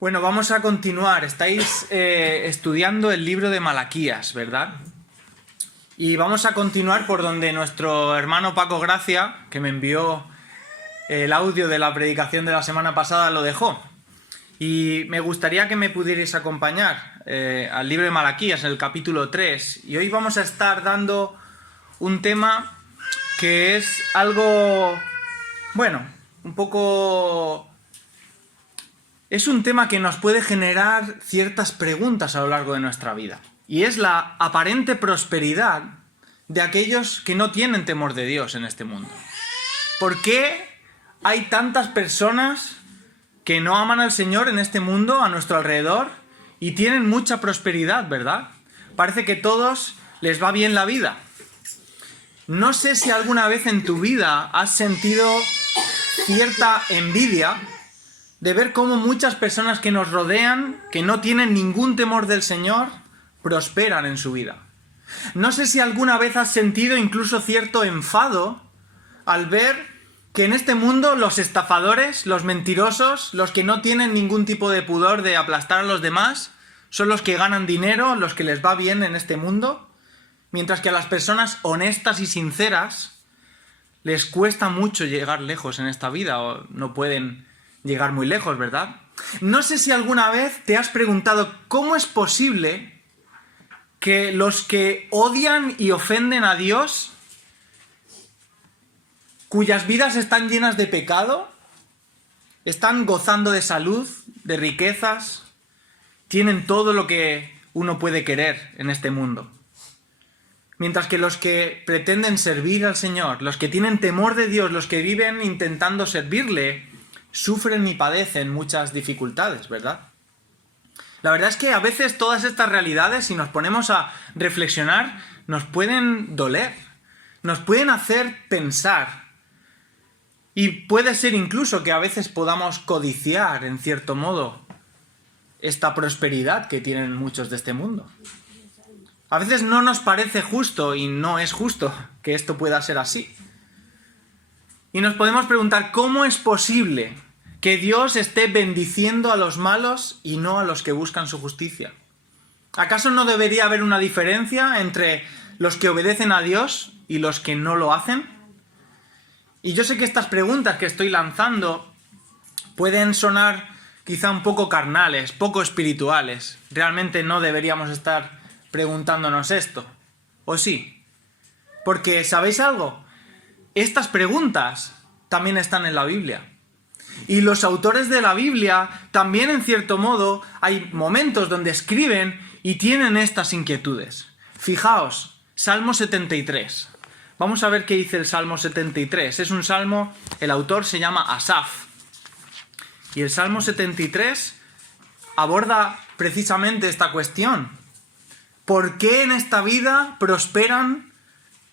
Bueno, vamos a continuar. Estáis estudiando el libro de Malaquías, ¿verdad? Y vamos a continuar por donde nuestro hermano Paco Gracia, que me envió el audio de la predicación de la semana pasada, lo dejó. Y me gustaría que me pudierais acompañar al libro de Malaquías, en el capítulo 3. Y hoy vamos a estar dando un tema que es algo, bueno, un poco... Es un tema que nos puede generar ciertas preguntas a lo largo de nuestra vida. Y es la aparente prosperidad de aquellos que no tienen temor de Dios en este mundo. ¿Por qué hay tantas personas que no aman al Señor en este mundo, a nuestro alrededor, y tienen mucha prosperidad, verdad? Parece que a todos les va bien la vida. No sé si alguna vez en tu vida has sentido cierta envidia de ver cómo muchas personas que nos rodean, que no tienen ningún temor del Señor, prosperan en su vida. No sé si alguna vez has sentido incluso cierto enfado al ver que en este mundo los estafadores, los mentirosos, los que no tienen ningún tipo de pudor de aplastar a los demás, son los que ganan dinero, los que les va bien en este mundo, mientras que a las personas honestas y sinceras les cuesta mucho llegar lejos en esta vida, o no pueden llegar muy lejos, ¿verdad? No sé si alguna vez te has preguntado cómo es posible que los que odian y ofenden a Dios, cuyas vidas están llenas de pecado, están gozando de salud, de riquezas, tienen todo lo que uno puede querer en este mundo. Mientras que los que pretenden servir al Señor, los que tienen temor de Dios, los que viven intentando servirle, sufren y padecen muchas dificultades, ¿verdad? La verdad es que a veces todas estas realidades, si nos ponemos a reflexionar, nos pueden doler, nos pueden hacer pensar. Y puede ser incluso que a veces podamos codiciar, en cierto modo, esta prosperidad que tienen muchos de este mundo. A veces no nos parece justo y no es justo que esto pueda ser así. Y nos podemos preguntar, ¿cómo es posible que Dios esté bendiciendo a los malos y no a los que buscan su justicia? ¿Acaso no debería haber una diferencia entre los que obedecen a Dios y los que no lo hacen? Y yo sé que estas preguntas que estoy lanzando pueden sonar quizá un poco carnales, poco espirituales. Realmente no deberíamos estar preguntándonos esto. ¿O sí? Porque, ¿sabéis algo? Estas preguntas también están en la Biblia. Y los autores de la Biblia también, en cierto modo, hay momentos donde escriben y tienen estas inquietudes. Fijaos, Salmo 73. Vamos a ver qué dice el Salmo 73. Es un salmo, el autor se llama Asaf. Y el Salmo 73 aborda precisamente esta cuestión. ¿Por qué en esta vida prosperan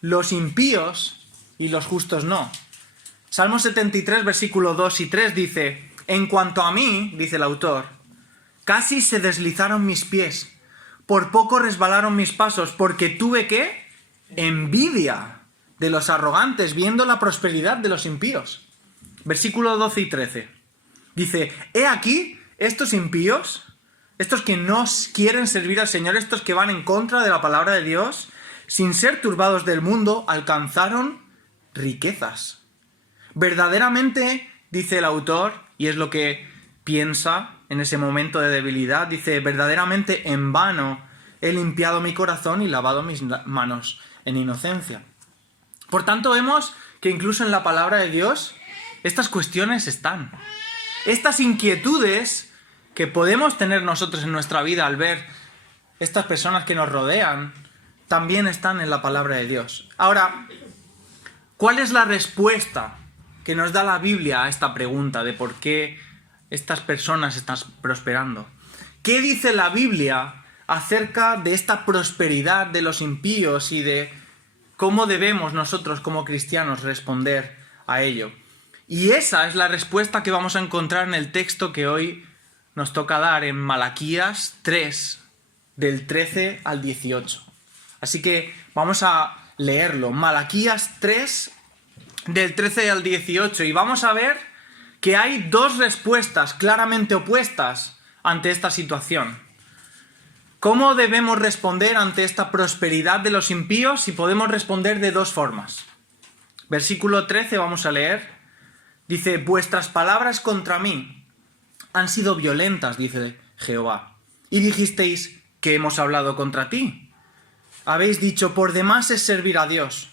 los impíos y los justos no? Salmo 73, versículo 2 y 3 dice: En cuanto a mí, dice el autor, casi se deslizaron mis pies, por poco resbalaron mis pasos, porque tuve ¿qué? Envidia de los arrogantes, viendo la prosperidad de los impíos. Versículo 12 y 13. Dice: He aquí, estos impíos, estos que no quieren servir al Señor, estos que van en contra de la palabra de Dios, sin ser turbados del mundo, alcanzaron riquezas. Verdaderamente, dice el autor, y es lo que piensa en ese momento de debilidad, dice: verdaderamente en vano he limpiado mi corazón y lavado mis manos en inocencia. Por tanto, vemos que incluso en la palabra de Dios estas cuestiones están. Estas inquietudes que podemos tener nosotros en nuestra vida al ver estas personas que nos rodean, también están en la palabra de Dios. Ahora, ¿cuál es la respuesta que nos da la Biblia a esta pregunta de por qué estas personas están prosperando? ¿Qué dice la Biblia acerca de esta prosperidad de los impíos y de cómo debemos nosotros como cristianos responder a ello? Y esa es la respuesta que vamos a encontrar en el texto que hoy nos toca dar en Malaquías 3, del 13 al 18. Así que vamos a leerlo. Malaquías 3, del 13 al 18. Y vamos a ver que hay dos respuestas claramente opuestas ante esta situación? ¿Cómo debemos responder ante esta prosperidad de los impíos? Y podemos responder de dos formas. Versículo 13 vamos a leer. Dice, vuestras palabras contra mí han sido violentas, dice Jehová. Y dijisteis que hemos hablado contra ti. Habéis dicho, por demás es servir a Dios.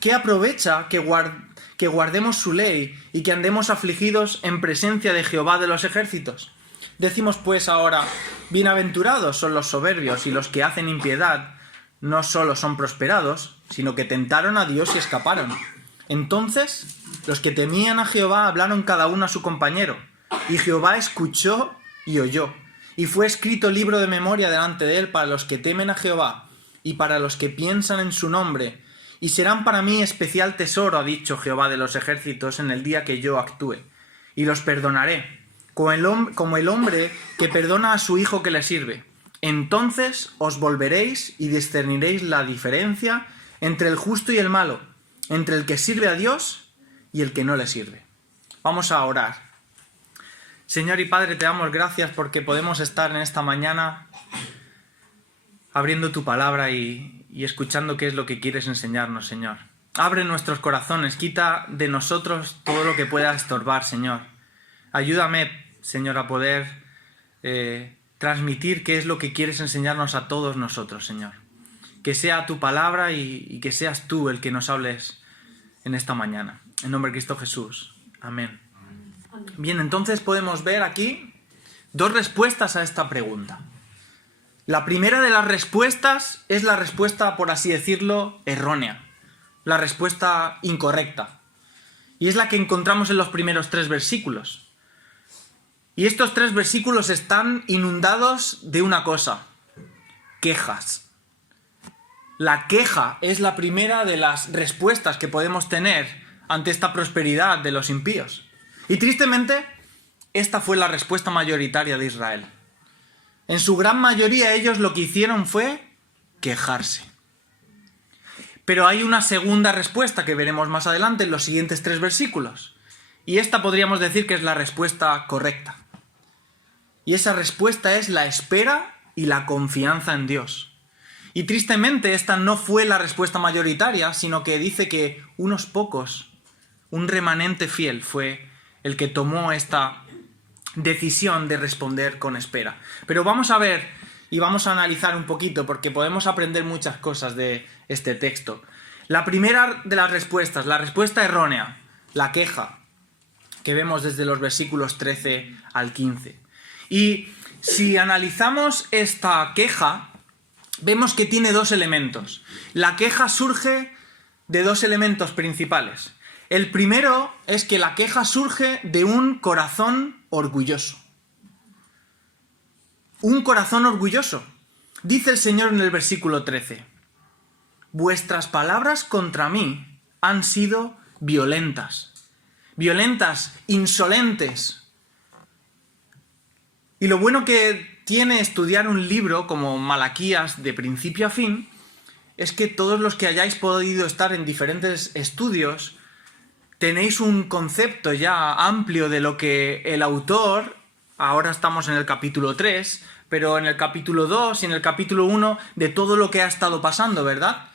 ¿Qué aprovecha que guardemos su ley y que andemos afligidos en presencia de Jehová de los ejércitos? Decimos pues ahora, bienaventurados son los soberbios y los que hacen impiedad, no solo son prosperados, sino que tentaron a Dios y escaparon. Entonces, los que temían a Jehová hablaron cada uno a su compañero, y Jehová escuchó y oyó. Y fue escrito libro de memoria delante de él para los que temen a Jehová y para los que piensan en su nombre. Y serán para mí especial tesoro, ha dicho Jehová de los ejércitos, en el día que yo actúe. Y los perdonaré, como el hombre que perdona a su hijo que le sirve. Entonces os volveréis y discerniréis la diferencia entre el justo y el malo, entre el que sirve a Dios y el que no le sirve. Vamos a orar. Señor y Padre, te damos gracias porque podemos estar en esta mañana abriendo tu palabra y escuchando qué es lo que quieres enseñarnos, Señor. Abre nuestros corazones, quita de nosotros todo lo que pueda estorbar, Señor. Ayúdame, Señor, a poder transmitir qué es lo que quieres enseñarnos a todos nosotros, Señor. Que sea tu palabra y que seas tú el que nos hables en esta mañana. En nombre de Cristo Jesús. Amén. Bien, entonces podemos ver aquí dos respuestas a esta pregunta. La primera de las respuestas es la respuesta, por así decirlo, errónea. La respuesta incorrecta. Y es la que encontramos en los primeros 3 versículos. Y estos 3 versículos están inundados de una cosa: quejas. La queja es la primera de las respuestas que podemos tener ante esta prosperidad de los impíos. Y tristemente, esta fue la respuesta mayoritaria de Israel. En su gran mayoría ellos lo que hicieron fue quejarse. Pero hay una segunda respuesta que veremos más adelante en los siguientes 3 versículos. Y esta podríamos decir que es la respuesta correcta. Y esa respuesta es la espera y la confianza en Dios. Y tristemente esta no fue la respuesta mayoritaria, sino que dice que unos pocos, un remanente fiel, fue el que tomó esta decisión de responder con espera. Pero vamos a ver y vamos a analizar un poquito, porque podemos aprender muchas cosas de este texto. La primera de las respuestas, la respuesta errónea, la queja, que vemos desde los versículos 13 al 15. Y si analizamos esta queja, vemos que tiene 2 elementos. La queja surge de 2 elementos principales. El primero es que la queja surge de un corazón orgulloso. Un corazón orgulloso. Dice el Señor en el versículo 13: vuestras palabras contra mí han sido violentas. Violentas, insolentes. Y lo bueno que tiene estudiar un libro como Malaquías de principio a fin es que todos los que hayáis podido estar en diferentes estudios tenéis un concepto ya amplio de lo que el autor, ahora estamos en el capítulo 3, pero en el capítulo 2 y en el capítulo 1, de todo lo que ha estado pasando, ¿verdad?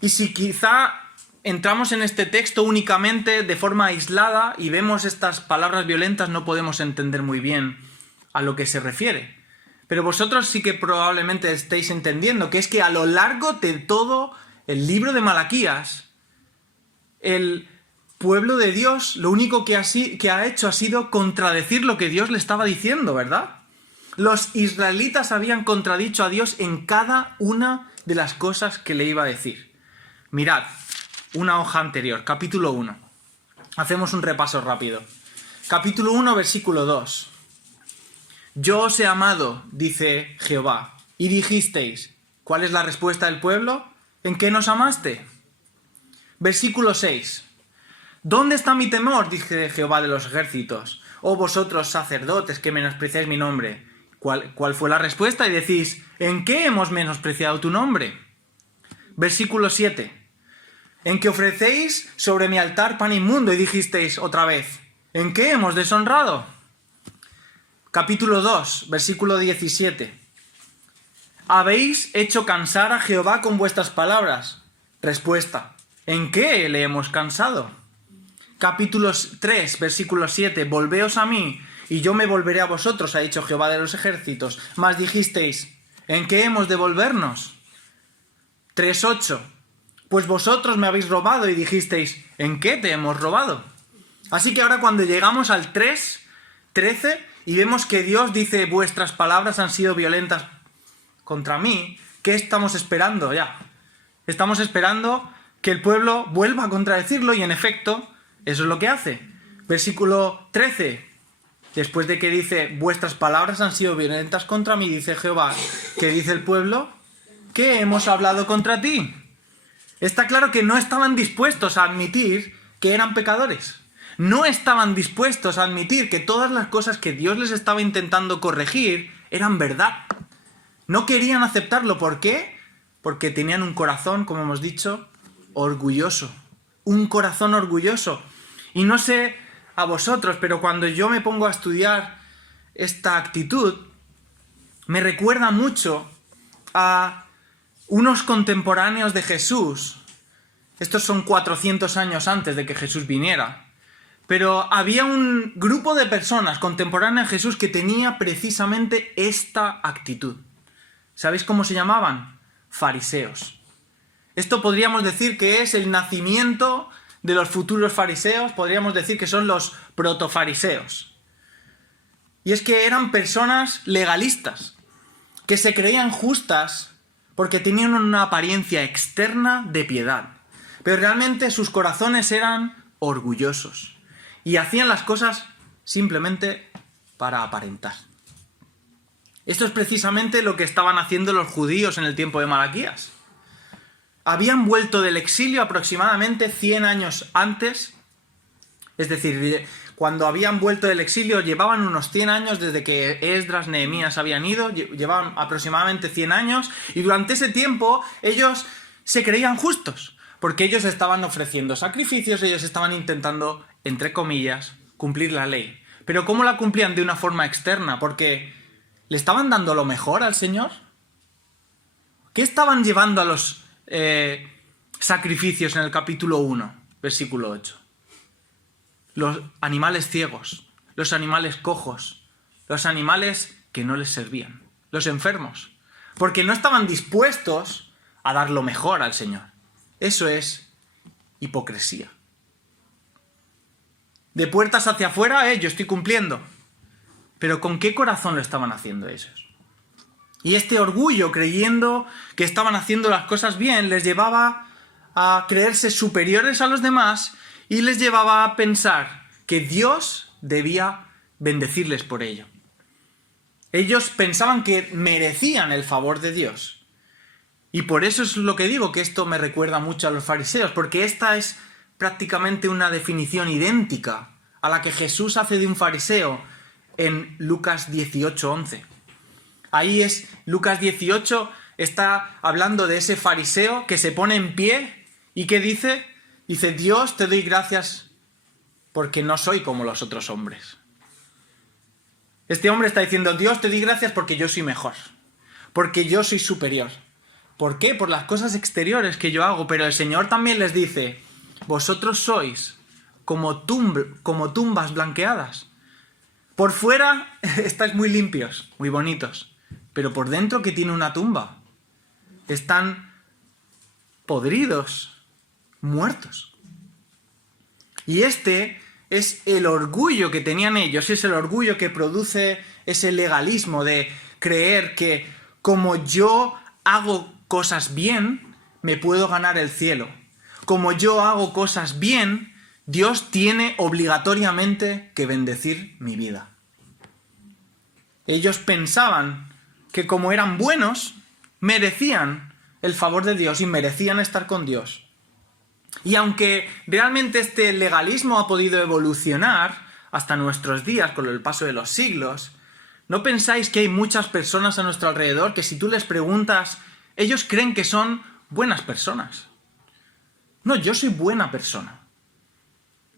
Y si quizá entramos en este texto únicamente de forma aislada y vemos estas palabras violentas, no podemos entender muy bien a lo que se refiere. Pero vosotros sí que probablemente estéis entendiendo que es que a lo largo de todo el libro de Malaquías, el pueblo de Dios lo único que ha hecho ha sido contradecir lo que Dios le estaba diciendo, ¿verdad? Los israelitas habían contradicho a Dios en cada una de las cosas que le iba a decir. Mirad, una hoja anterior, capítulo 1. Hacemos un repaso rápido. Capítulo 1, versículo 2. Yo os he amado, dice Jehová, y dijisteis, ¿cuál es la respuesta del pueblo? ¿En qué nos amaste? Versículo 6. ¿Dónde está mi temor? Dice Jehová de los ejércitos. Oh vosotros sacerdotes que menospreciáis mi nombre. ¿Cuál fue la respuesta? Y decís, ¿en qué hemos menospreciado tu nombre? Versículo 7. En que ofrecéis sobre mi altar pan inmundo, y dijisteis otra vez, ¿en qué hemos deshonrado? Capítulo 2, versículo 17. ¿Habéis hecho cansar a Jehová con vuestras palabras? Respuesta: ¿en qué le hemos cansado? Capítulo 3, versículo 7. Volveos a mí, y yo me volveré a vosotros, ha dicho Jehová de los ejércitos. Mas dijisteis: ¿en qué hemos de volvernos? 3:8. Pues vosotros me habéis robado y dijisteis: ¿en qué te hemos robado? Así que ahora cuando llegamos al 3:13 y vemos que Dios dice: vuestras palabras han sido violentas contra mí, ¿qué estamos esperando ya? Estamos esperando que el pueblo vuelva a contradecirlo y en efecto, eso es lo que hace. Versículo 13. Después de que dice: vuestras palabras han sido violentas contra mí, dice Jehová, ¿qué dice el pueblo? ¿Qué hemos hablado contra ti? Está claro que no estaban dispuestos a admitir que eran pecadores. No estaban dispuestos a admitir que todas las cosas que Dios les estaba intentando corregir eran verdad. No querían aceptarlo. ¿Por qué? Porque tenían un corazón, como hemos dicho, orgulloso. Un corazón orgulloso. Y no sé a vosotros, pero cuando yo me pongo a estudiar esta actitud, me recuerda mucho a unos contemporáneos de Jesús. Estos son 400 años antes de que Jesús viniera. Pero había un grupo de personas contemporáneas a Jesús que tenía precisamente esta actitud. ¿Sabéis cómo se llamaban? Fariseos. Esto podríamos decir que es el nacimiento de los futuros fariseos, podríamos decir que son los protofariseos. Y es que eran personas legalistas, que se creían justas porque tenían una apariencia externa de piedad, pero realmente sus corazones eran orgullosos y hacían las cosas simplemente para aparentar. Esto es precisamente lo que estaban haciendo los judíos en el tiempo de Malaquías. Habían vuelto del exilio aproximadamente 100 años antes, es decir, cuando habían vuelto del exilio llevaban unos 100 años desde que Esdras, Nehemías habían ido, llevaban aproximadamente 100 años, y durante ese tiempo ellos se creían justos, porque ellos estaban ofreciendo sacrificios, ellos estaban intentando, entre comillas, cumplir la ley. Pero ¿cómo la cumplían? De una forma externa, porque ¿le estaban dando lo mejor al Señor? ¿Qué estaban llevando a los sacrificios en el capítulo 1, versículo 8? Los animales ciegos, los animales cojos, los animales que no les servían, los enfermos, porque no estaban dispuestos a dar lo mejor al Señor. Eso es hipocresía. De puertas hacia afuera, yo estoy cumpliendo. Pero ¿con qué corazón lo estaban haciendo esos? Y este orgullo, creyendo que estaban haciendo las cosas bien, les llevaba a creerse superiores a los demás y les llevaba a pensar que Dios debía bendecirles por ello. Ellos pensaban que merecían el favor de Dios. Y por eso es lo que digo, que esto me recuerda mucho a los fariseos, porque esta es prácticamente una definición idéntica a la que Jesús hace de un fariseo en Lucas 18:11. Ahí es, Lucas 18 está hablando de ese fariseo que se pone en pie y que dice, Dios, te doy gracias porque no soy como los otros hombres. Este hombre está diciendo, Dios, te doy gracias porque yo soy mejor, porque yo soy superior. ¿Por qué? Por las cosas exteriores que yo hago, pero el Señor también les dice, vosotros sois como tumbas blanqueadas. Por fuera estáis muy limpios, muy bonitos, pero por dentro, ¿qué tiene una tumba? Están podridos, muertos. Y este es el orgullo que tenían ellos, es el orgullo que produce ese legalismo de creer que como yo hago cosas bien, me puedo ganar el cielo. Como yo hago cosas bien, Dios tiene obligatoriamente que bendecir mi vida. Ellos pensaban que como eran buenos, merecían el favor de Dios y merecían estar con Dios. Y aunque realmente este legalismo ha podido evolucionar hasta nuestros días con el paso de los siglos, ¿no pensáis que hay muchas personas a nuestro alrededor que si tú les preguntas, ellos creen que son buenas personas? No, yo soy buena persona.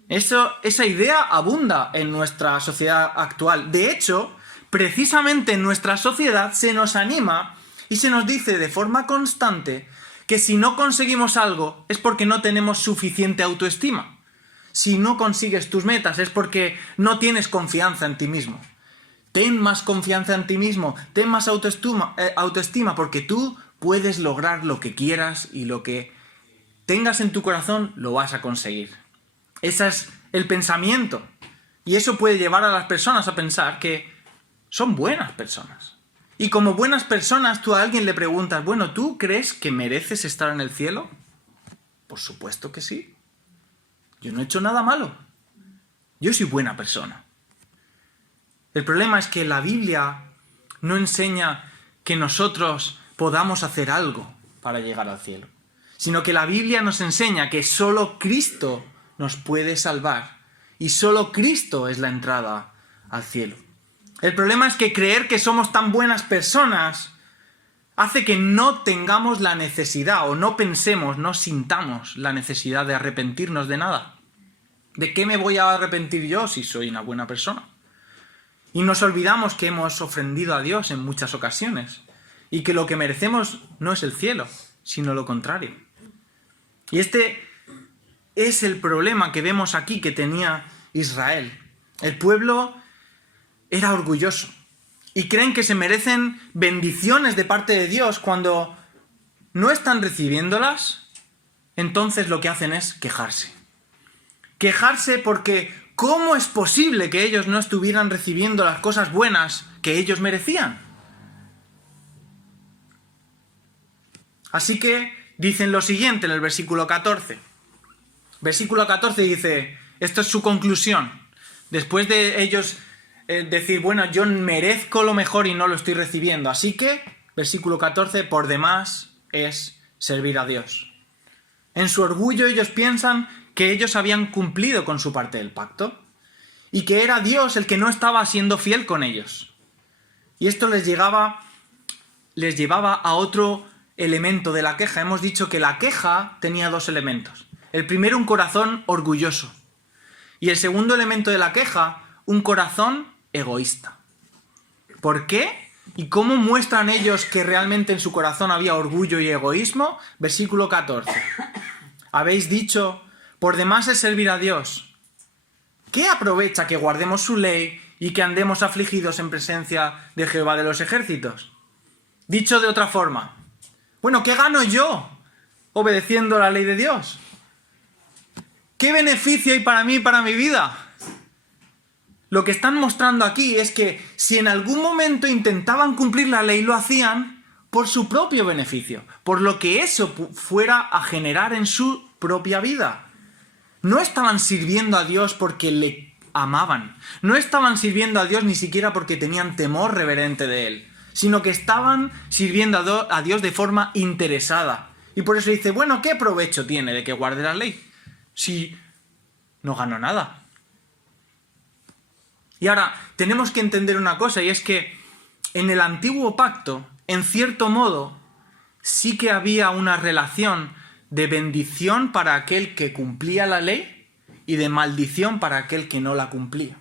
Esa idea abunda en nuestra sociedad actual. De hecho, precisamente en nuestra sociedad se nos anima y se nos dice de forma constante que si no conseguimos algo es porque no tenemos suficiente autoestima. Si no consigues tus metas es porque no tienes confianza en ti mismo. Ten más confianza en ti mismo, ten más autoestima, porque tú puedes lograr lo que quieras y lo que tengas en tu corazón lo vas a conseguir. Ese es el pensamiento. Y eso puede llevar a las personas a pensar que son buenas personas. Y como buenas personas, tú a alguien le preguntas, bueno, ¿tú crees que mereces estar en el cielo? Por supuesto que sí. Yo no he hecho nada malo. Yo soy buena persona. El problema es que la Biblia no enseña que nosotros podamos hacer algo para llegar al cielo, sino que la Biblia nos enseña que solo Cristo nos puede salvar y solo Cristo es la entrada al cielo. El problema es que creer que somos tan buenas personas hace que no tengamos la necesidad o no pensemos, no sintamos la necesidad de arrepentirnos de nada. ¿De qué me voy a arrepentir yo si soy una buena persona? Y nos olvidamos que hemos ofendido a Dios en muchas ocasiones y que lo que merecemos no es el cielo, sino lo contrario. Y este es el problema que vemos aquí que tenía Israel. El pueblo era orgulloso y creen que se merecen bendiciones de parte de Dios cuando no están recibiéndolas, entonces lo que hacen es quejarse. Quejarse porque ¿cómo es posible que ellos no estuvieran recibiendo las cosas buenas que ellos merecían? Así que dicen lo siguiente en el versículo 14. Versículo 14 dice, esto es su conclusión. Después de ellos decir, bueno, yo merezco lo mejor y no lo estoy recibiendo. Así que, versículo 14, por demás es servir a Dios. En su orgullo ellos piensan que ellos habían cumplido con su parte del pacto y que era Dios el que no estaba siendo fiel con ellos. Y esto les llevaba a otro elemento de la queja. Hemos dicho que la queja tenía dos elementos. El primero, un corazón orgulloso. Y el segundo elemento de la queja, un corazón egoísta. ¿Por qué? ¿Y cómo muestran ellos que realmente en su corazón había orgullo y egoísmo? Versículo 14. Habéis dicho, por demás es servir a Dios. ¿Qué aprovecha que guardemos su ley y que andemos afligidos en presencia de Jehová de los ejércitos? Dicho de otra forma, bueno, ¿qué gano yo obedeciendo la ley de Dios? ¿Qué beneficio hay para mí y para mi vida? Lo que están mostrando aquí es que si en algún momento intentaban cumplir la ley, lo hacían por su propio beneficio, por lo que eso fuera a generar en su propia vida. No estaban sirviendo a Dios porque le amaban, no estaban sirviendo a Dios ni siquiera porque tenían temor reverente de Él, sino que estaban sirviendo a Dios de forma interesada. Y por eso dice, bueno, ¿qué provecho tiene de que guarde la ley? Si no gano nada. Y ahora, tenemos que entender una cosa, y es que en el antiguo pacto, en cierto modo, sí que había una relación de bendición para aquel que cumplía la ley y de maldición para aquel que no la cumplía.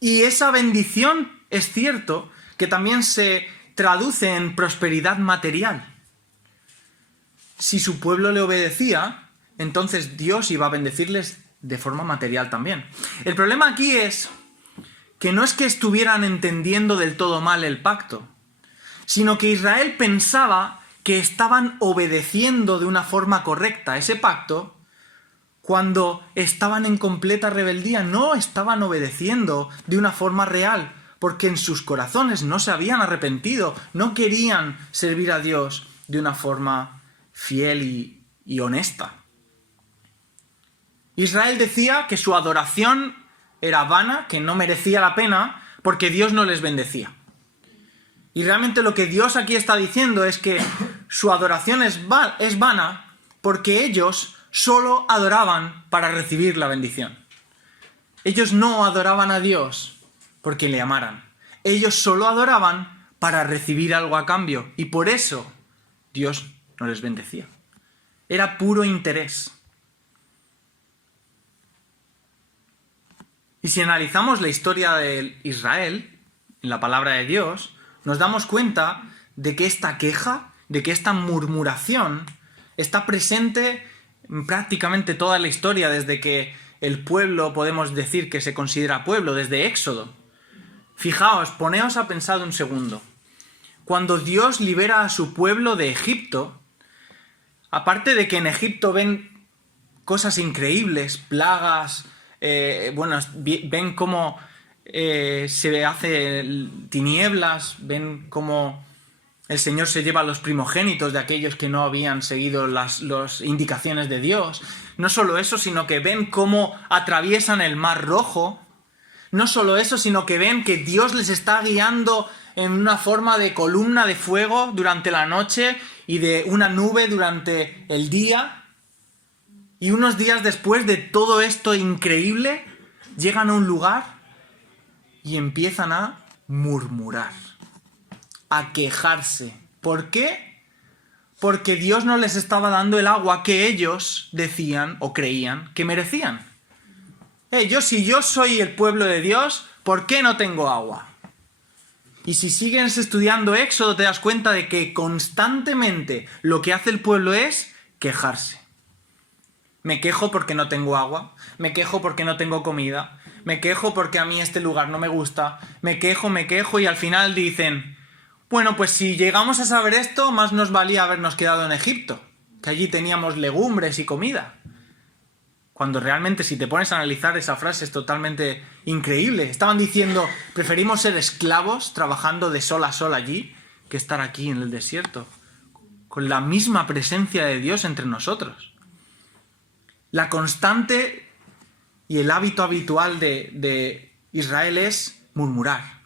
Y esa bendición es cierto que también se traduce en prosperidad material. Si su pueblo le obedecía, entonces Dios iba a bendecirles de forma material también. El problema aquí es que no es que estuvieran entendiendo del todo mal el pacto, sino que Israel pensaba que estaban obedeciendo de una forma correcta ese pacto cuando estaban en completa rebeldía. No estaban obedeciendo de una forma real, porque en sus corazones no se habían arrepentido, no querían servir a Dios de una forma fiel y honesta. Israel decía que su adoración era vana, que no merecía la pena, porque Dios no les bendecía. Y realmente lo que Dios aquí está diciendo es que su adoración es vana porque ellos solo adoraban para recibir la bendición. Ellos no adoraban a Dios porque le amaran. Ellos solo adoraban para recibir algo a cambio y por eso Dios no les bendecía. Era puro interés. Y si analizamos la historia de Israel, en la palabra de Dios, nos damos cuenta de que esta queja, de que esta murmuración está presente en prácticamente toda la historia, desde que el pueblo, podemos decir que se considera pueblo, desde Éxodo. Fijaos, poneos a pensar un segundo. Cuando Dios libera a su pueblo de Egipto, aparte de que en Egipto ven cosas increíbles, plagas, ven cómo se hace tinieblas, ven cómo el Señor se lleva a los primogénitos de aquellos que no habían seguido las indicaciones de Dios. No solo eso, sino que ven cómo atraviesan el Mar Rojo. No solo eso, sino que ven que Dios les está guiando en una forma de columna de fuego durante la noche y de una nube durante el día. Y unos días después de todo esto increíble, llegan a un lugar y empiezan a murmurar, a quejarse. ¿Por qué? Porque Dios no les estaba dando el agua que ellos decían o creían que merecían. Si yo soy el pueblo de Dios, ¿por qué no tengo agua? Y si sigues estudiando Éxodo, te das cuenta de que constantemente lo que hace el pueblo es quejarse. Me quejo porque no tengo agua, me quejo porque no tengo comida, me quejo porque a mí este lugar no me gusta, me quejo y al final dicen, bueno, pues si llegamos a saber esto, más nos valía habernos quedado en Egipto, que allí teníamos legumbres y comida. Cuando realmente, si te pones a analizar esa frase, es totalmente increíble. Estaban diciendo, preferimos ser esclavos trabajando de sol a sol allí que estar aquí en el desierto, con la misma presencia de Dios entre nosotros. La constante y el hábito habitual de Israel es murmurar.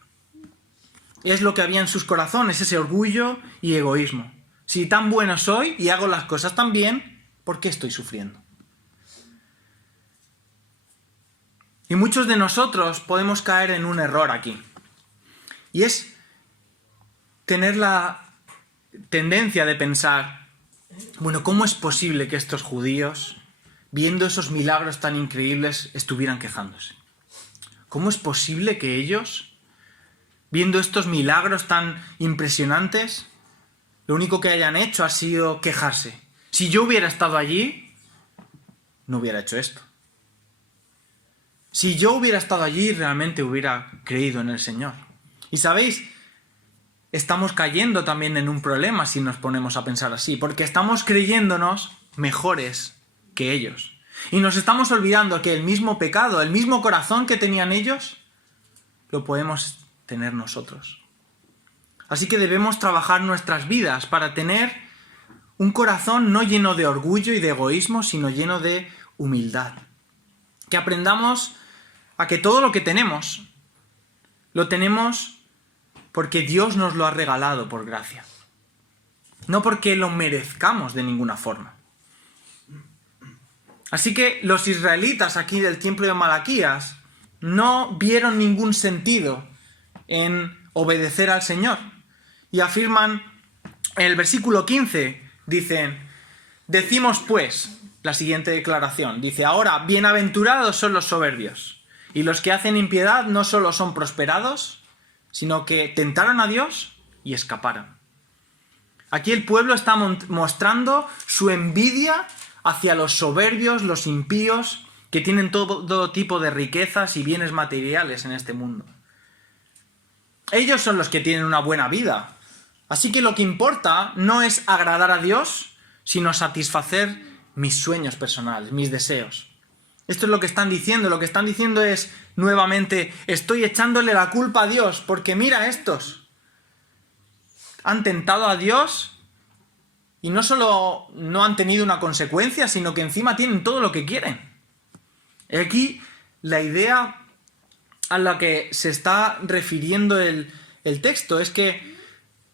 Es lo que había en sus corazones, ese orgullo y egoísmo. Si tan bueno soy y hago las cosas tan bien, ¿por qué estoy sufriendo? Y muchos de nosotros podemos caer en un error aquí. Y es tener la tendencia de pensar, bueno, ¿cómo es posible que estos judíos, viendo esos milagros tan increíbles, estuvieran quejándose? ¿Cómo es posible que ellos, viendo estos milagros tan impresionantes, lo único que hayan hecho ha sido quejarse? Si yo hubiera estado allí, no hubiera hecho esto. Si yo hubiera estado allí, realmente hubiera creído en el Señor. Y sabéis, estamos cayendo también en un problema si nos ponemos a pensar así, porque estamos creyéndonos mejores que ellos. Y nos estamos olvidando que el mismo pecado, el mismo corazón que tenían ellos, lo podemos tener nosotros. Así que debemos trabajar nuestras vidas para tener un corazón no lleno de orgullo y de egoísmo, sino lleno de humildad. Que aprendamos a que todo lo que tenemos, lo tenemos porque Dios nos lo ha regalado por gracia. No porque lo merezcamos de ninguna forma. Así que los israelitas aquí del tiempo de Malaquías no vieron ningún sentido en obedecer al Señor. Y afirman, en el versículo 15, dicen, decimos pues, la siguiente declaración, dice, ahora, bienaventurados son los soberbios, y los que hacen impiedad no solo son prosperados, sino que tentaron a Dios y escaparon. Aquí el pueblo está mostrando su envidia hacia los soberbios, los impíos, que tienen todo tipo de riquezas y bienes materiales en este mundo. Ellos son los que tienen una buena vida. Así que lo que importa no es agradar a Dios, sino satisfacer mis sueños personales, mis deseos. Esto es lo que están diciendo. Lo que están diciendo es, nuevamente, estoy echándole la culpa a Dios, porque mira estos. Han tentado a Dios y no solo no han tenido una consecuencia, sino que encima tienen todo lo que quieren. Aquí la idea a la que se está refiriendo el texto es que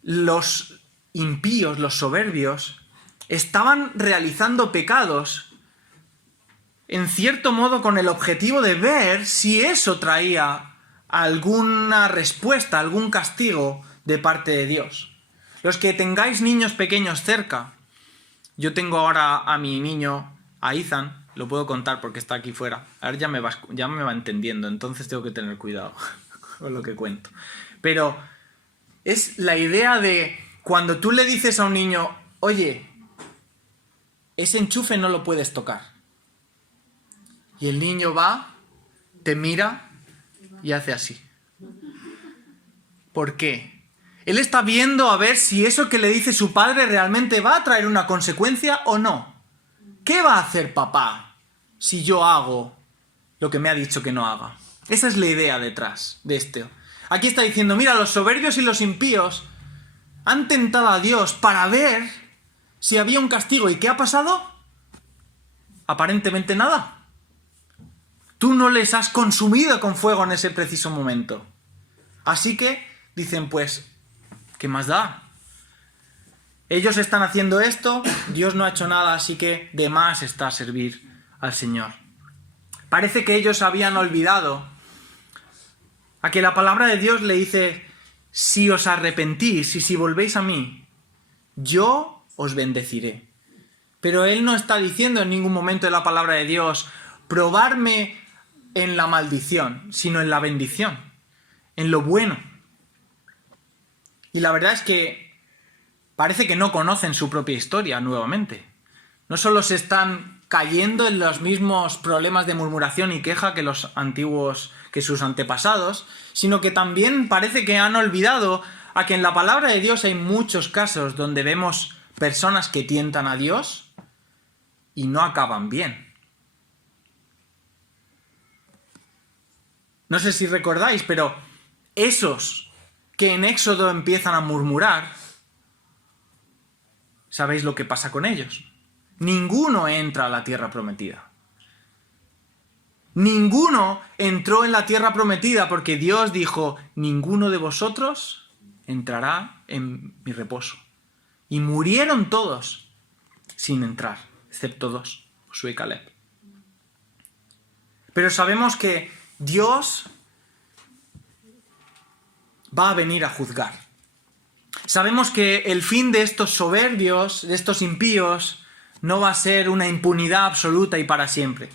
los impíos, los soberbios, estaban realizando pecados en cierto modo con el objetivo de ver si eso traía alguna respuesta, algún castigo de parte de Dios. Los que tengáis niños pequeños cerca, yo tengo ahora a mi niño, a Ethan, lo puedo contar porque está aquí fuera. Ahora ya me va entendiendo, entonces tengo que tener cuidado con lo que cuento. Pero es la idea de cuando tú le dices a un niño, oye, ese enchufe no lo puedes tocar. Y el niño va, te mira y hace así. ¿Por qué? Él está viendo a ver si eso que le dice su padre realmente va a traer una consecuencia o no. ¿Qué va a hacer papá si yo hago lo que me ha dicho que no haga? Esa es la idea detrás de esto. Aquí está diciendo, mira, los soberbios y los impíos han tentado a Dios para ver si había un castigo. ¿Y qué ha pasado? Aparentemente nada. Tú no les has consumido con fuego en ese preciso momento. Así que dicen, pues, ¿qué más da? Ellos están haciendo esto, Dios no ha hecho nada, así que de más está servir al Señor. Parece que ellos habían olvidado a que la palabra de Dios le dice, si os arrepentís y si volvéis a mí, yo os bendeciré. Pero Él no está diciendo en ningún momento de la palabra de Dios, probarme en la maldición, sino en la bendición, en lo bueno. Y la verdad es que parece que no conocen su propia historia nuevamente. No solo se están cayendo en los mismos problemas de murmuración y queja que los antiguos, que sus antepasados, sino que también parece que han olvidado a que en la palabra de Dios hay muchos casos donde vemos personas que tientan a Dios y no acaban bien. No sé si recordáis, pero esos que en Éxodo empiezan a murmurar, ¿sabéis lo que pasa con ellos? Ninguno entra a la tierra prometida. Ninguno entró en la tierra prometida porque Dios dijo, ninguno de vosotros entrará en mi reposo. Y murieron todos sin entrar, excepto dos, Josué y Caleb. Pero sabemos que Dios va a venir a juzgar. Sabemos que el fin de estos soberbios, de estos impíos, no va a ser una impunidad absoluta y para siempre.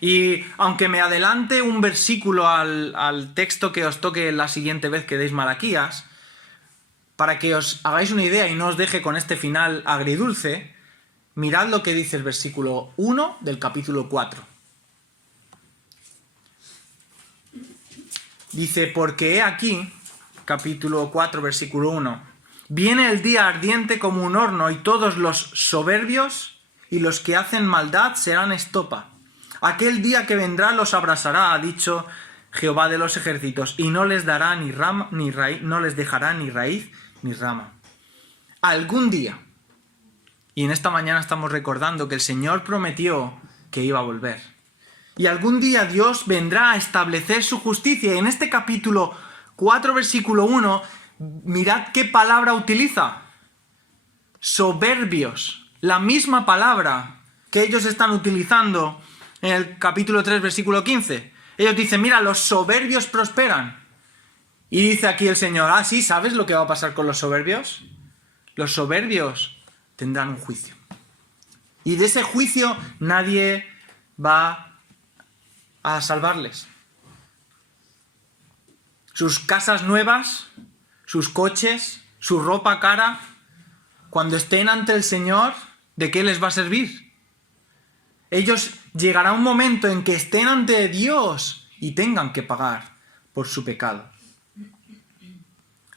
Y aunque me adelante un versículo al texto que os toque la siguiente vez que deis Malaquías, para que os hagáis una idea y no os deje con este final agridulce, mirad lo que dice el versículo 1 del capítulo 4. Dice, porque he aquí, capítulo 4, versículo 1, viene el día ardiente como un horno y todos los soberbios y los que hacen maldad serán estopa. Aquel día que vendrá los abrasará, ha dicho Jehová de los ejércitos, y no les dará ni rama, ni raíz, no les dejará ni raíz ni rama. Algún día, y en esta mañana estamos recordando que el Señor prometió que iba a volver. Y algún día Dios vendrá a establecer su justicia. Y en este capítulo 4, versículo 1, mirad qué palabra utiliza. Soberbios. La misma palabra que ellos están utilizando en el capítulo 3, versículo 15. Ellos dicen, mira, los soberbios prosperan. Y dice aquí el Señor, sí, ¿sabes lo que va a pasar con los soberbios? Los soberbios tendrán un juicio. Y de ese juicio nadie va a salvarles. Sus casas nuevas, sus coches, su ropa cara, cuando estén ante el Señor, ¿de qué les va a servir? Ellos llegará un momento en que estén ante Dios y tengan que pagar por su pecado.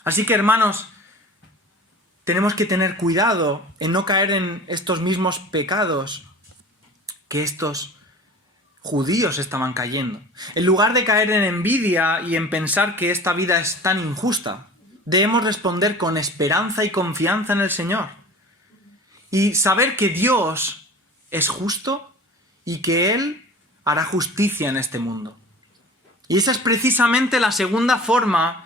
Así que, hermanos, tenemos que tener cuidado en no caer en estos mismos pecados que estos judíos estaban cayendo. En lugar de caer en envidia y en pensar que esta vida es tan injusta, debemos responder con esperanza y confianza en el Señor. Y saber que Dios es justo y que Él hará justicia en este mundo. Y esa es precisamente la segunda forma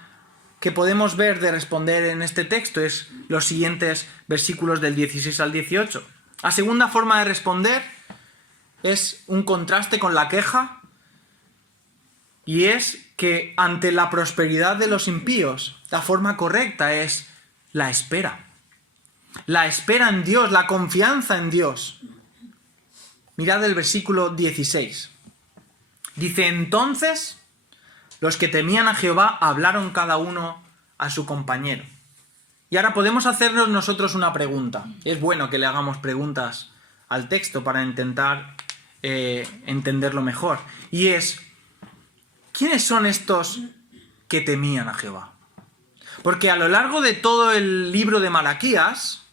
que podemos ver de responder en este texto, es los siguientes versículos del 16 al 18. La segunda forma de responder es un contraste con la queja, y es que ante la prosperidad de los impíos, la forma correcta es la espera. La espera en Dios, la confianza en Dios. Mirad el versículo 16. Dice, entonces los que temían a Jehová hablaron cada uno a su compañero. Y ahora podemos hacernos nosotros una pregunta. Es bueno que le hagamos preguntas al texto para intentar entenderlo mejor. Y es, ¿quiénes son estos que temían a Jehová? Porque a lo largo de todo el libro de Malaquías,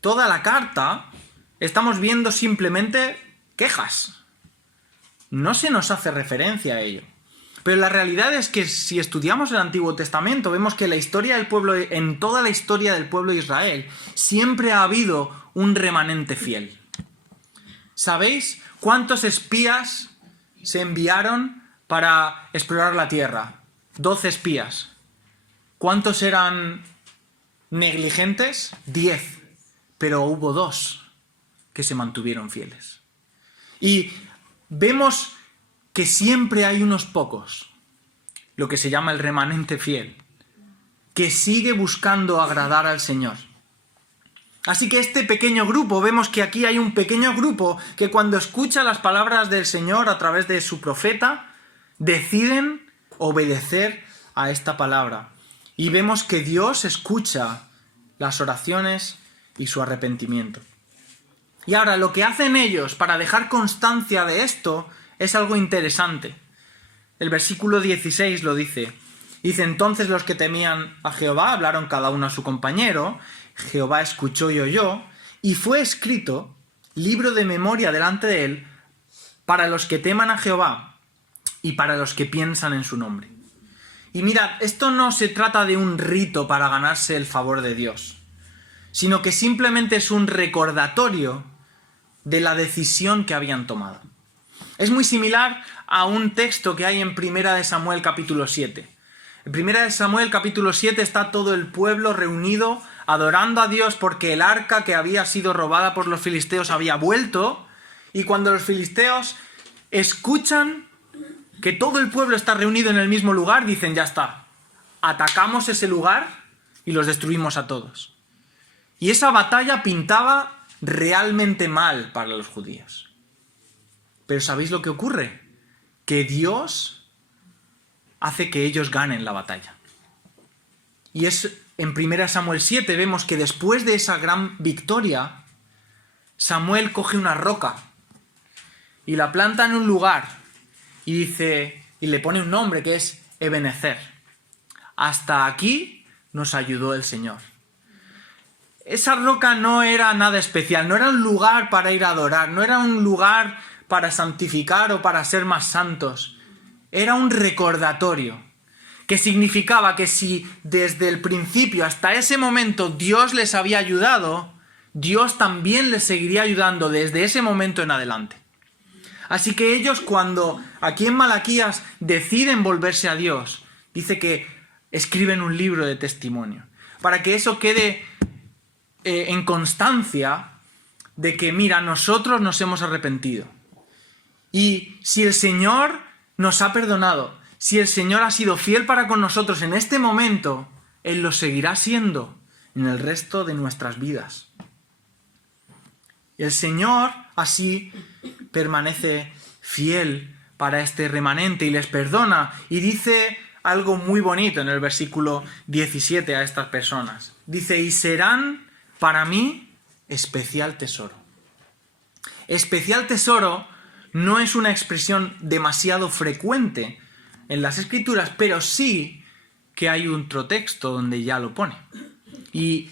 toda la carta, estamos viendo simplemente quejas. No se nos hace referencia a ello. Pero la realidad es que si estudiamos el Antiguo Testamento, vemos que la historia del pueblo, en toda la historia del pueblo de Israel, siempre ha habido un remanente fiel. ¿Sabéis cuántos espías se enviaron para explorar la tierra? 12 espías. ¿Cuántos eran negligentes? 10. Pero hubo 2 que se mantuvieron fieles. Y vemos que siempre hay unos pocos, lo que se llama el remanente fiel, que sigue buscando agradar al Señor. Así que este pequeño grupo, vemos que aquí hay un pequeño grupo que cuando escucha las palabras del Señor a través de su profeta, deciden obedecer a esta palabra. Y vemos que Dios escucha las oraciones y su arrepentimiento. Y ahora lo que hacen ellos para dejar constancia de esto es algo interesante. El versículo 16 lo dice. Dice, entonces los que temían a Jehová hablaron cada uno a su compañero. Jehová escuchó y oyó. Y fue escrito libro de memoria delante de él para los que teman a Jehová y para los que piensan en su nombre. Y mirad, esto no se trata de un rito para ganarse el favor de Dios, sino que simplemente es un recordatorio de la decisión que habían tomado. Es muy similar a un texto que hay en 1 Samuel capítulo 7. En 1 Samuel capítulo 7 está todo el pueblo reunido adorando a Dios porque el arca que había sido robada por los filisteos había vuelto, y cuando los filisteos escuchan que todo el pueblo está reunido en el mismo lugar, dicen, ya está, atacamos ese lugar y los destruimos a todos. Y esa batalla pintaba realmente mal para los judíos. Pero ¿sabéis lo que ocurre? Que Dios hace que ellos ganen la batalla. Y es en 1 Samuel 7 vemos que después de esa gran victoria, Samuel coge una roca y la planta en un lugar y dice, y le pone un nombre que es Ebenezer. Hasta aquí nos ayudó el Señor. Esa roca no era nada especial, no era un lugar para ir a adorar, no era un lugar para santificar o para ser más santos. Era un recordatorio, que significaba que si desde el principio hasta ese momento Dios les había ayudado, Dios también les seguiría ayudando desde ese momento en adelante. Así que ellos, cuando aquí en Malaquías deciden volverse a Dios, dice que escriben un libro de testimonio, para que eso quede en constancia de que, mira, nosotros nos hemos arrepentido. Y si el Señor nos ha perdonado, si el Señor ha sido fiel para con nosotros en este momento, Él lo seguirá siendo en el resto de nuestras vidas. El Señor así permanece fiel para este remanente y les perdona, y dice algo muy bonito en el versículo 17 a estas personas. Dice, y serán para mí especial tesoro. Especial tesoro no es una expresión demasiado frecuente en las Escrituras, pero sí que hay otro texto donde ya lo pone. Y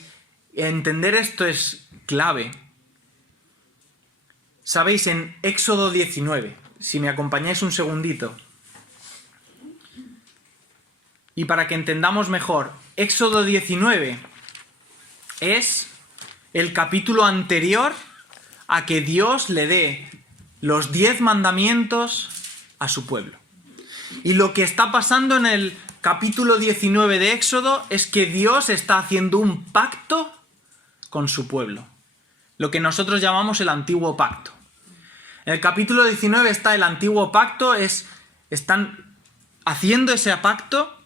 entender esto es clave. Sabéis, en Éxodo 19, si me acompañáis un segundito, y para que entendamos mejor, Éxodo 19 es el capítulo anterior a que Dios le dé los 10 mandamientos a su pueblo. Y lo que está pasando en el capítulo 19 de Éxodo es que Dios está haciendo un pacto con su pueblo, lo que nosotros llamamos el antiguo pacto. En el capítulo 19 está el antiguo pacto, están haciendo ese pacto,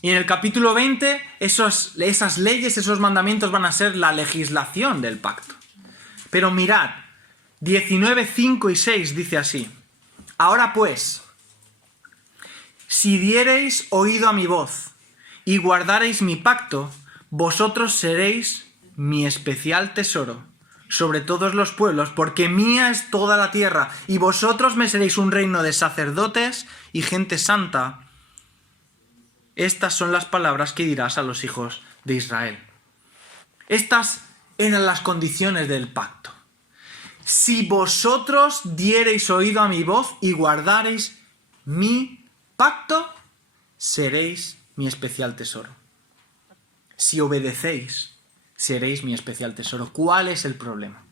y en el capítulo 20 esas leyes, esos mandamientos van a ser la legislación del pacto. Pero mirad, 19, 5 y 6 dice así: ahora pues, si diereis oído a mi voz y guardareis mi pacto, vosotros seréis mi especial tesoro sobre todos los pueblos, porque mía es toda la tierra, y vosotros me seréis un reino de sacerdotes y gente santa. Estas son las palabras que dirás a los hijos de Israel. Estas eran las condiciones del pacto. Si vosotros diereis oído a mi voz y guardareis mi pacto, seréis mi especial tesoro. Si obedecéis, seréis mi especial tesoro. ¿Cuál es el problema?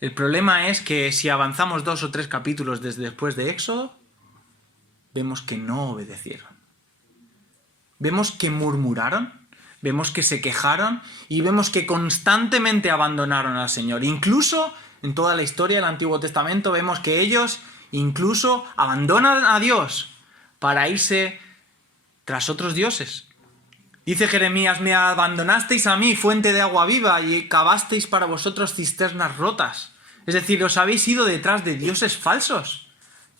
El problema es que si avanzamos 2 o 3 capítulos desde después de Éxodo, vemos que no obedecieron. Vemos que murmuraron, vemos que se quejaron y vemos que constantemente abandonaron al Señor. Incluso en toda la historia del Antiguo Testamento vemos que ellos incluso abandonan a Dios para irse tras otros dioses. Dice Jeremías: me abandonasteis a mí, fuente de agua viva, y cavasteis para vosotros cisternas rotas. Es decir, os habéis ido detrás de dioses falsos,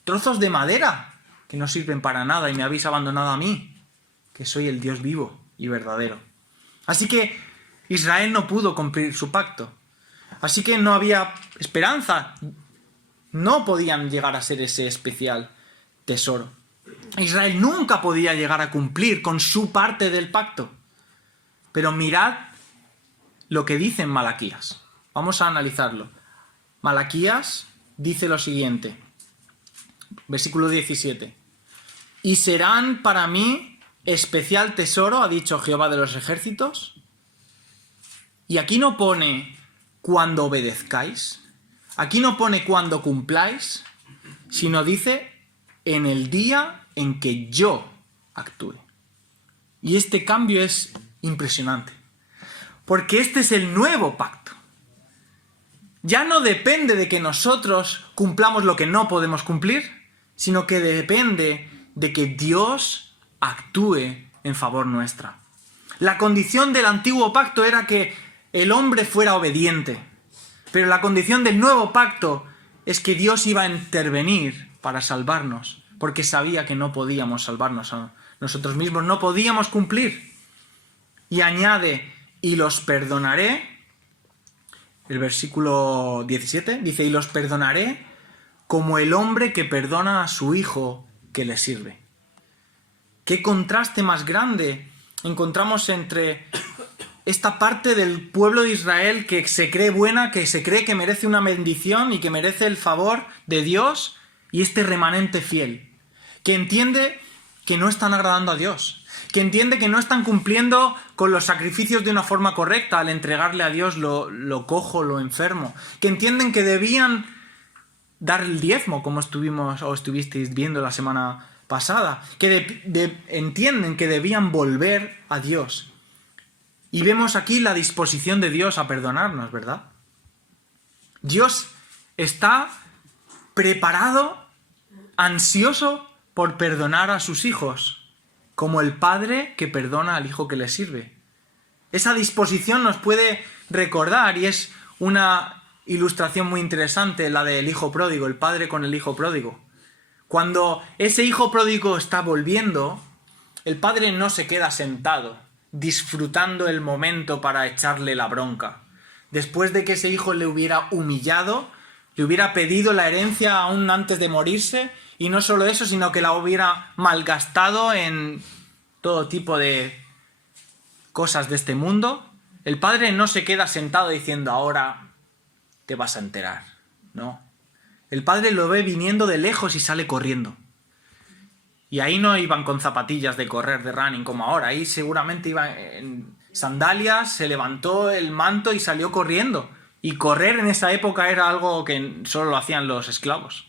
trozos de madera que no sirven para nada, y me habéis abandonado a mí, que soy el Dios vivo y verdadero. Así que Israel no pudo cumplir su pacto. Así que no había esperanza. No podían llegar a ser ese especial tesoro. Israel nunca podía llegar a cumplir con su parte del pacto. Pero mirad lo que dice en Malaquías. Vamos a analizarlo. Malaquías dice lo siguiente. Versículo 17. Y serán para mí especial tesoro, ha dicho Jehová de los ejércitos. Y aquí no pone cuando obedezcáis. Aquí no pone cuando cumpláis, sino dice en el día en que yo actúe. Y este cambio es impresionante, porque este es el nuevo pacto. Ya no depende de que nosotros cumplamos lo que no podemos cumplir, sino que depende de que Dios actúe en favor nuestra. La condición del antiguo pacto era que el hombre fuera obediente, pero la condición del nuevo pacto es que Dios iba a intervenir para salvarnos, porque sabía que no podíamos salvarnos a nosotros mismos, no podíamos cumplir. Y añade: y los perdonaré. El versículo 17 dice: y los perdonaré como el hombre que perdona a su hijo que le sirve. ¿Qué contraste más grande encontramos entre esta parte del pueblo de Israel que se cree buena, que se cree que merece una bendición y que merece el favor de Dios, y este remanente fiel, que entiende que no están agradando a Dios, que entiende que no están cumpliendo con los sacrificios de una forma correcta al entregarle a Dios lo cojo, lo enfermo, que entienden que debían dar el diezmo, como estuvisteis viendo la semana pasada, que entienden que debían volver a Dios. Y vemos aquí la disposición de Dios a perdonarnos, ¿verdad? Dios está preparado, ansioso por perdonar a sus hijos, como el padre que perdona al hijo que le sirve. Esa disposición nos puede recordar, y es una ilustración muy interesante, la del hijo pródigo, el padre con el hijo pródigo. Cuando ese hijo pródigo está volviendo, el padre no se queda sentado, disfrutando el momento para echarle la bronca. Después de que ese hijo le hubiera humillado, le hubiera pedido la herencia aún antes de morirse, y no solo eso, sino que la hubiera malgastado en todo tipo de cosas de este mundo, el padre no se queda sentado diciendo: ahora te vas a enterar. No. El padre lo ve viniendo de lejos y sale corriendo. Y ahí no iban con zapatillas de correr, de running, como ahora. Ahí seguramente iban en sandalias, se levantó el manto y salió corriendo. Y correr en esa época era algo que solo lo hacían los esclavos.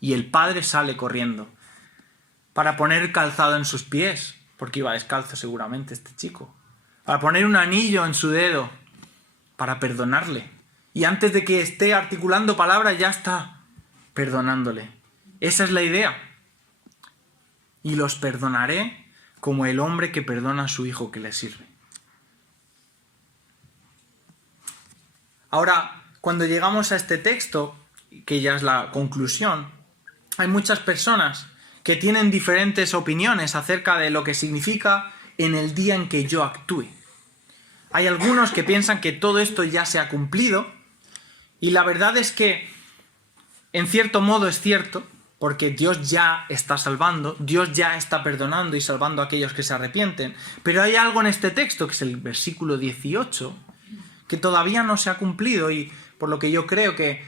Y el padre sale corriendo para poner calzado en sus pies, porque iba descalzo seguramente este chico. Para poner un anillo en su dedo, para perdonarle. Y antes de que esté articulando palabras ya está perdonándole. Esa es la idea. Y los perdonaré como el hombre que perdona a su hijo que le sirve. Ahora, cuando llegamos a este texto, que ya es la conclusión, hay muchas personas que tienen diferentes opiniones acerca de lo que significa en el día en que yo actúe. Hay algunos que piensan que todo esto ya se ha cumplido, y la verdad es que en cierto modo es cierto, porque Dios ya está salvando, Dios ya está perdonando y salvando a aquellos que se arrepienten. Pero hay algo en este texto, que es el versículo 18, que todavía no se ha cumplido, y por lo que yo creo que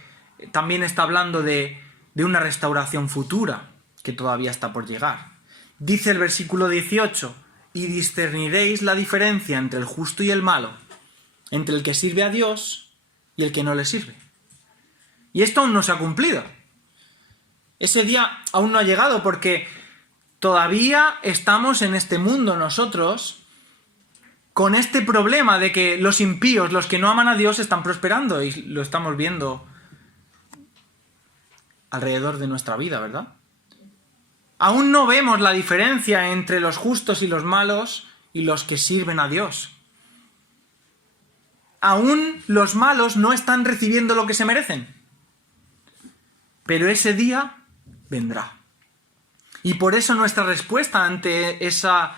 también está hablando de una restauración futura que todavía está por llegar. Dice el versículo 18, y discerniréis la diferencia entre el justo y el malo, entre el que sirve a Dios y el que no le sirve. Y esto aún no se ha cumplido. Ese día aún no ha llegado, porque todavía estamos en este mundo nosotros con este problema de que los impíos, los que no aman a Dios, están prosperando, y lo estamos viendo alrededor de nuestra vida, ¿verdad? Aún no vemos la diferencia entre los justos y los malos y los que sirven a Dios. Aún los malos no están recibiendo lo que se merecen. Pero ese día vendrá. Y por eso nuestra respuesta ante esa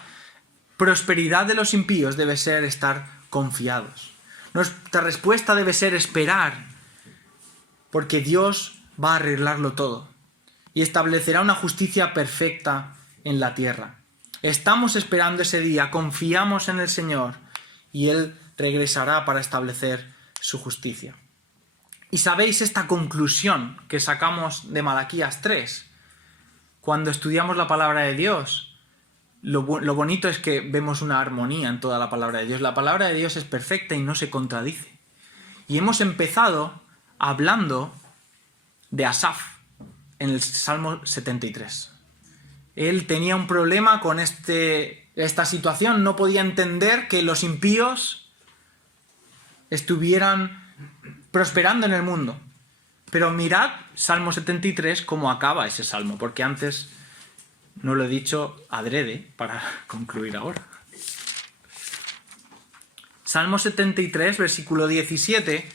prosperidad de los impíos debe ser estar confiados. Nuestra respuesta debe ser esperar, porque Dios va a arreglarlo todo y establecerá una justicia perfecta en la tierra. Estamos esperando ese día, confiamos en el Señor y Él regresará para establecer su justicia. Y sabéis esta conclusión que sacamos de Malaquías 3. Cuando estudiamos la palabra de Dios, lo bonito es que vemos una armonía en toda la palabra de Dios. La palabra de Dios es perfecta y no se contradice. Y hemos empezado hablando de Asaf en el Salmo 73. Él tenía un problema con esta situación, no podía entender que los impíos estuvieran prosperando en el mundo. Pero mirad, Salmo 73, cómo acaba ese salmo, porque antes no lo he dicho adrede para concluir ahora. Salmo 73, versículo 17.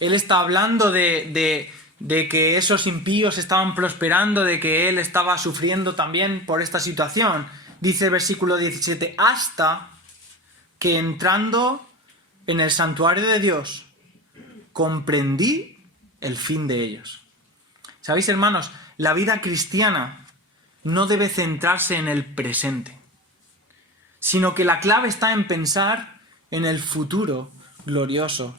Él está hablando de que esos impíos estaban prosperando, de que él estaba sufriendo también por esta situación. Dice el versículo 17, hasta que entrando en el santuario de Dios, comprendí el fin de ellos. ¿Sabéis, hermanos? La vida cristiana no debe centrarse en el presente, sino que la clave está en pensar en el futuro glorioso.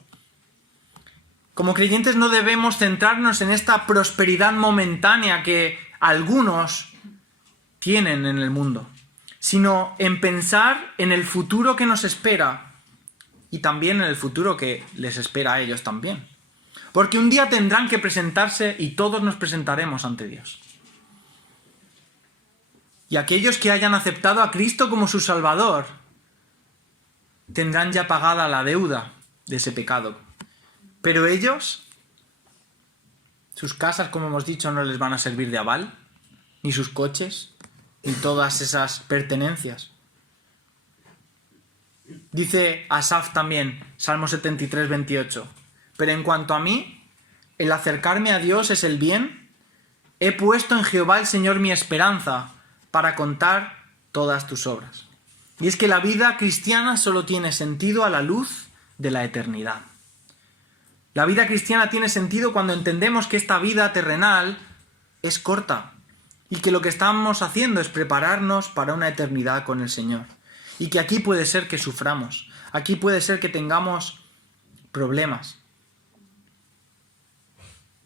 Como creyentes no debemos centrarnos en esta prosperidad momentánea que algunos tienen en el mundo, sino en pensar en el futuro que nos espera y también en el futuro que les espera a ellos también. Porque un día tendrán que presentarse y todos nos presentaremos ante Dios. Y aquellos que hayan aceptado a Cristo como su Salvador tendrán ya pagada la deuda de ese pecado. Pero ellos, sus casas, como hemos dicho, no les van a servir de aval, ni sus coches, ni todas esas pertenencias. Dice Asaf también, Salmo 73, 28. Pero en cuanto a mí, el acercarme a Dios es el bien. He puesto en Jehová el Señor mi esperanza para contar todas tus obras. Y es que la vida cristiana solo tiene sentido a la luz de la eternidad. La vida cristiana tiene sentido cuando entendemos que esta vida terrenal es corta y que lo que estamos haciendo es prepararnos para una eternidad con el Señor. Y que aquí puede ser que suframos, aquí puede ser que tengamos problemas.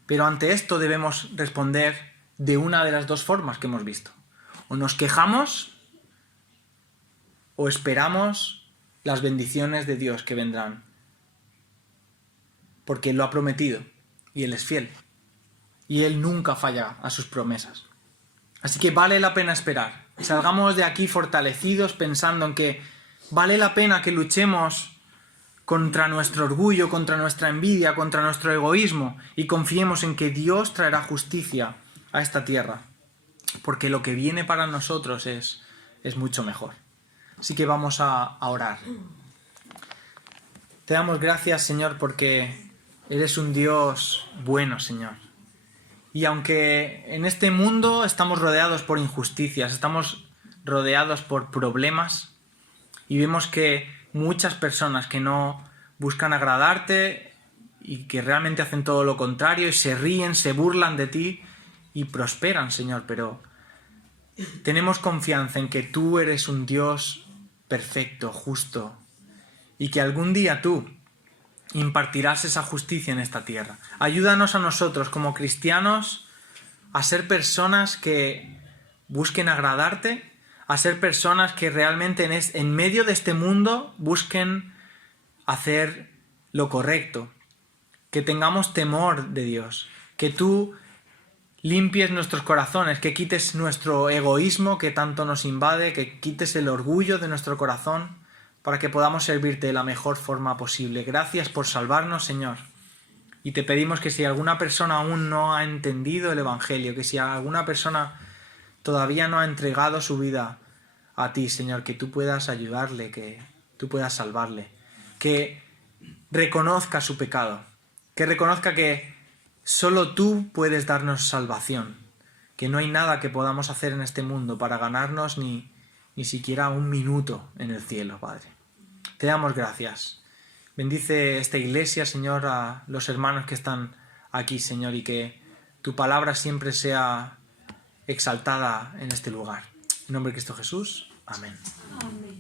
Pero ante esto debemos responder de una de las dos formas que hemos visto. O nos quejamos o esperamos las bendiciones de Dios que vendrán. Porque Él lo ha prometido y Él es fiel. Y Él nunca falla a sus promesas. Así que vale la pena esperar. Salgamos de aquí fortalecidos pensando en que vale la pena que luchemos contra nuestro orgullo, contra nuestra envidia, contra nuestro egoísmo y confiemos en que Dios traerá justicia a esta tierra. Porque lo que viene para nosotros es mucho mejor. Así que vamos a orar. Te damos gracias, Señor, porque eres un Dios bueno, Señor. Y aunque en este mundo estamos rodeados por injusticias, estamos rodeados por problemas, y vemos que muchas personas que no buscan agradarte y que realmente hacen todo lo contrario y se ríen, se burlan de ti y prosperan, Señor, pero tenemos confianza en que tú eres un Dios perfecto, justo, y que algún día tú impartirás esa justicia en esta tierra. Ayúdanos a nosotros como cristianos a ser personas que busquen agradarte, a ser personas que realmente en medio de este mundo busquen hacer lo correcto, que tengamos temor de Dios, que tú limpies nuestros corazones, que quites nuestro egoísmo que tanto nos invade, que quites el orgullo de nuestro corazón para que podamos servirte de la mejor forma posible. Gracias por salvarnos, Señor. Y te pedimos que si alguna persona aún no ha entendido el Evangelio, que si alguna persona todavía no ha entregado su vida a ti, Señor, que tú puedas ayudarle, que tú puedas salvarle, que reconozca su pecado, que reconozca que solo tú puedes darnos salvación, que no hay nada que podamos hacer en este mundo para ganarnos ni siquiera un minuto en el cielo, Padre. Te damos gracias. Bendice esta iglesia, Señor, a los hermanos que están aquí, Señor, y que tu palabra siempre sea exaltada en este lugar. En nombre de Cristo Jesús. Amén. Amén.